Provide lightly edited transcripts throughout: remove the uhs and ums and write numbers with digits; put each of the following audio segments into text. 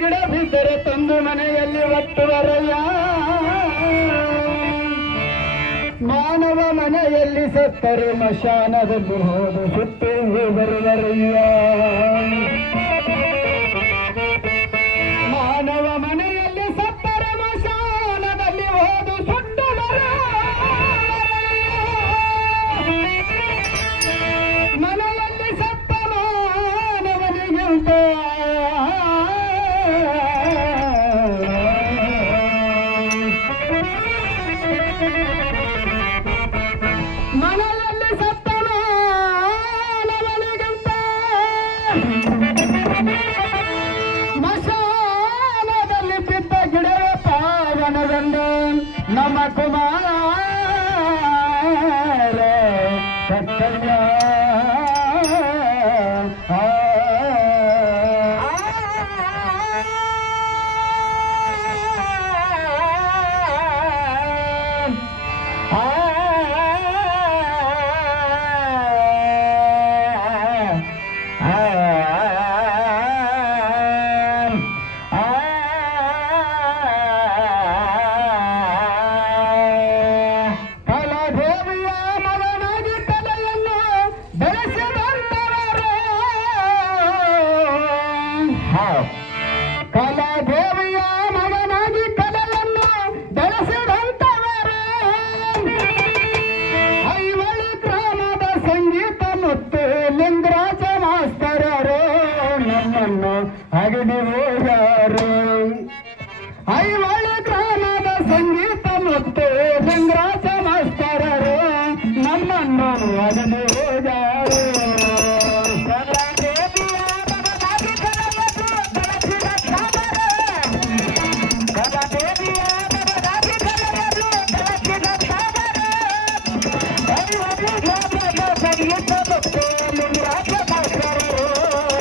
ಗಿಡ ಬಿದ್ದರೆ ತಂದು ಮನೆಯಲ್ಲಿ ಒಟ್ಟುವರಯ್ಯ. ಮಾನವ ಮನೆಯಲ್ಲಿ ಸತ್ತರೆ ಮಶಾನದಲ್ಲಿ ಹೋದು ಸುತ್ತು ಬರುವರಯ್ಯ. ಮಾನವ ಮನೆಯಲ್ಲಿ ಸತ್ತರೆ ಮಶಾನದಲ್ಲಿ ಹೋದು ಸುಟ್ಟು ಮನೆಯಲ್ಲಿ ಸತ್ತ ಮಾನವನಿಗಿಂತ ಮನೆಯಲ್ಲಿ ಸತ್ತ ಮಾನವನಿಗಿಂತ ಮಶಾನದಲ್ಲಿ ಬಿದ್ದ ಗಿಡವೇ ಪಾವನವೆಂದು ನಮ್ಮ ಕುಮಾರ ಸತ್ತಯ್ಯ. ಕಲಾದೇವಿಯ ಮಗನಾಗಿ ಕಲೆಯನ್ನು ಬೆಳೆಸಿದಂತವರು ಐವಳಿ ಗ್ರಾಮದ ಸಂಗೀತ ಮತ್ತು ಲಿಂಗರಾಜ ಮಾಸ್ತರರು ನಮ್ಮನ್ನು ಅಗಡಿ ಹೋಗಾರು. ಐವಳಿ ಗ್ರಾಮದ ಸಂಗೀತ ಮತ್ತು ಲಿಂಗರಾಜ ಮಾಸ್ತರರು ನಮ್ಮನ್ನು ಅಗಡಿ ಹೋಗಾರು.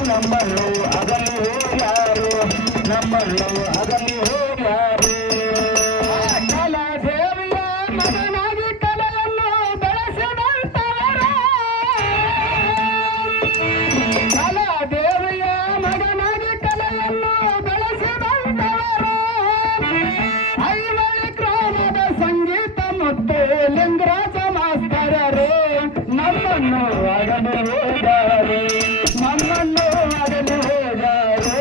ನಮ್ಮನ್ನು ಅಗಲಿ ಹೋಗ್ಯಾರು, ನಮ್ಮನ್ನು ಅಗಲಿ ಹೋಗ್ಯಾರು. ಕಲಾದೇವಿಯ ಮಗನಾಗಿ ಕಲೆಯನ್ನು ಬೆಳೆಸಿದಂತವರು ಕಲಾದೇವಿಯ ಮಗನಾಗಿ ಕಲೆಯನ್ನು ಬೆಳೆಸಿದಂತವರು ಐವಳಿ ಗ್ರಾಮದ ಸಂಗೀತ ಮತ್ತು ಲಿಂಗರಾಜ ಮಾಸ್ತರರು ನಮ್ಮನ್ನು ಅಗಲಿ ಹೋಗ್ಯಾರು, ನಮ್ಮನ್ನು ಅಗಲಿ ಹೋಗಾರು.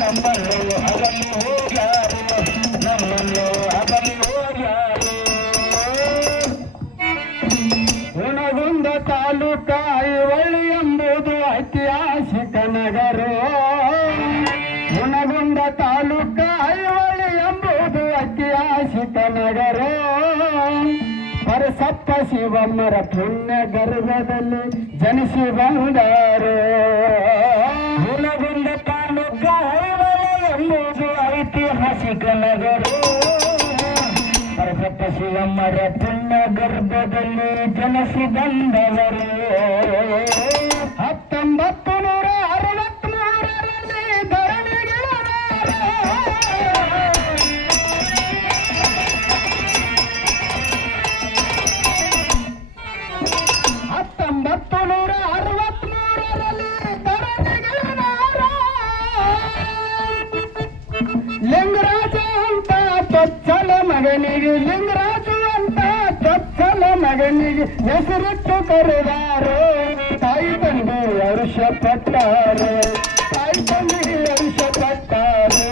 ನಮ್ಮನ್ನು ಅಗಲಿ ಹೋಗಾರು, ನಮ್ಮನ್ನು ಅಗಲಿ ಹೋಗಾರು. ಹುಣಗುಂದ ತಾಲೂಕ ಐವಳಿ ಎಂಬುದು ಐತಿಹಾಸಿಕ ನಗರ. ಹುಣಗುಂದ ತಾಲೂಕ ಐವಳಿ ಎಂಬುದು ಐತಿಹಾಸಿಕ ನಗರ. ಪರಸಪ್ಪ ಶಿವಮ್ಮರ ಪುಣ್ಯ ಗರ್ಭದಲ್ಲಿ ಜನಿಸಿ ಬಂದರು. ಹುಣಗುಂದ ತಾಲೂಕ ಐವಳಿ ಎಂಬುದು ಐತಿಹಾಸಿಕ ನಗರ. ಪರಸಪ್ಪ ಶಿವಮ್ಮರ ಪುಣ್ಯ ಗರ್ಭದಲ್ಲಿ ಜನಿಸಿ ಬಂದವರು 1963ರಲ್ಲಿ ಧರಣಿಗಿಳಿದರು. 1963ರಲ್ಲಿ ಧರಣಿಗಿಳಿದರು. ಲಿಂಗರಾಜ ಅಂತ ಚೊಚ್ಚಲ ಮಗನಿಗೆ, ಲಿಂಗರಾಜು ಅಂತ ಚೊಚ್ಚಲ ಮಗನಿಗೆ ಹೆಸರಿಟ್ಟು ಕರೆದಾರು. ತಾಯಿ ತಂದೆ ಹರ್ಷ ಪಟ್ಟಾರು, ತಾಯಿ ತಂದೆ ಹರ್ಷ ಪಟ್ಟಾರು.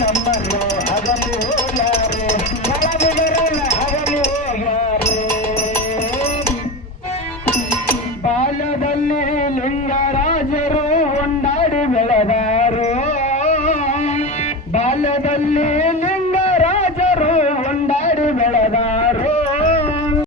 ನಮ್ಮನ್ನು ಅಗಲಿ ಹೋಗ್ಯಾರು, ಕಲಾವಿದರನ್ನ ಅಗಲಿ ಹೋಗ್ಯಾರು. ಬಾಲ್ಯದಲ್ಲಿ ಲಿಂಗರಾಜರು ಒಂದಾಡಿ ಬೆಳೆದಾರು. ಬಾಲ್ಯದಲ್ಲಿ